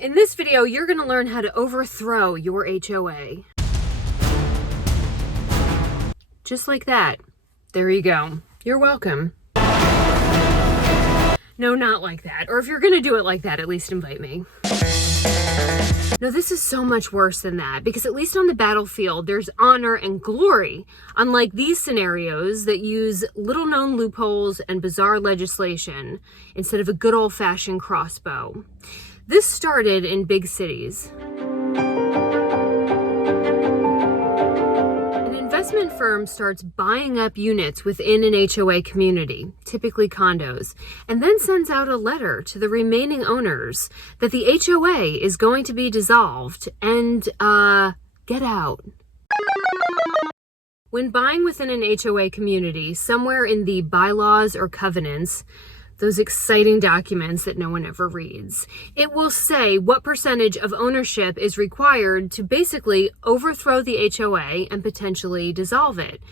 In this video, you're going to learn how to overthrow your HOA. Just like that. There you go. You're welcome. No, not like that. Or if you're going to do it like that, at least invite me. No, this is so much worse than that, because at least on the battlefield, there's honor and glory, unlike these scenarios that use little-known loopholes and bizarre legislation instead of a good old-fashioned crossbow. This started in big cities. An investment firm starts buying up units within an HOA community, typically condos, and then sends out a letter to the remaining owners that the HOA is going to be dissolved and, get out. When buying within an HOA community, somewhere in the bylaws or covenants, those exciting documents that no one ever reads, it will say what percentage of ownership is required to basically overthrow the HOA and potentially dissolve it.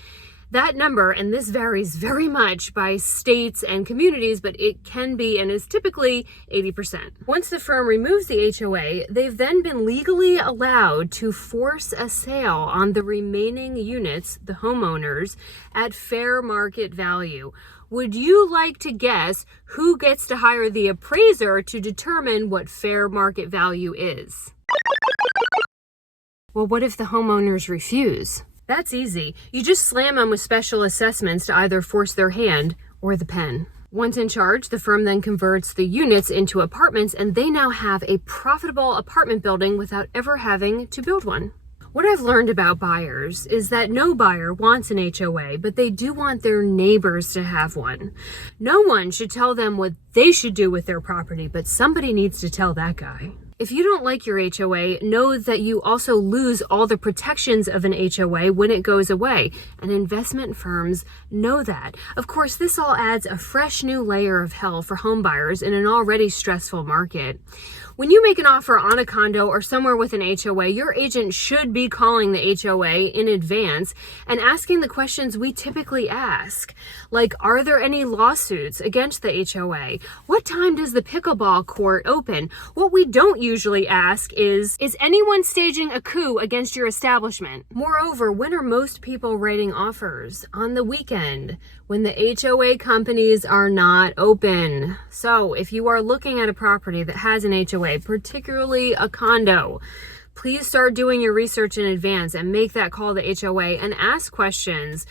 That number, and this varies very much by states and communities, but it can be and is typically 80%. Once the firm removes the HOA, they've then been legally allowed to force a sale on the remaining units, the homeowners, at fair market value. Would you like to guess who gets to hire the appraiser to determine what fair market value is? Well, what if the homeowners refuse? That's easy. You just slam them with special assessments to either force their hand or the pen. Once in charge, the firm then converts the units into apartments, and they now have a profitable apartment building without ever having to build one. What I've learned about buyers is that no buyer wants an HOA, but they do want their neighbors to have one. No one should tell them what they should do with their property, but somebody needs to tell that guy. If you don't like your HOA, know that you also lose all the protections of an HOA when it goes away, and investment firms know that. Of course, this all adds a fresh new layer of hell for home buyers in an already stressful market. When you make an offer on a condo or somewhere with an HOA, your agent should be calling the HOA in advance and asking the questions we typically ask, like, are there any lawsuits against the HOA? What time does the pickleball court open? What we don't usually ask is anyone staging a coup against your establishment? Moreover, when are most people writing offers? On the weekend, when the HOA companies are not open. So if you are looking at a property that has an HOA, particularly a condo, please start doing your research in advance and make that call to HOA and ask questions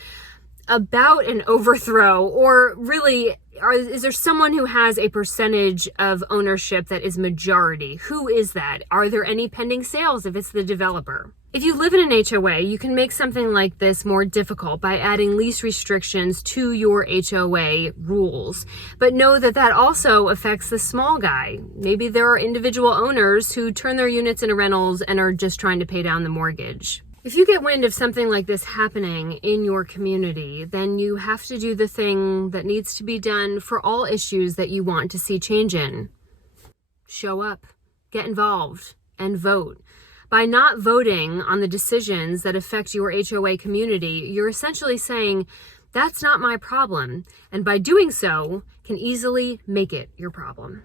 about an overthrow, or really, is there someone who has a percentage of ownership that is majority? Who is that? Are there any pending sales if it's the developer? If you live in an HOA, you can make something like this more difficult by adding lease restrictions to your HOA rules. But know that that also affects the small guy. Maybe there are individual owners who turn their units into rentals and are just trying to pay down the mortgage. If you get wind of something like this happening in your community, then you have to do the thing that needs to be done for all issues that you want to see change in. Show up, get involved, and vote. By not voting on the decisions that affect your HOA community, you're essentially saying, that's not my problem, and by doing so, can easily make it your problem.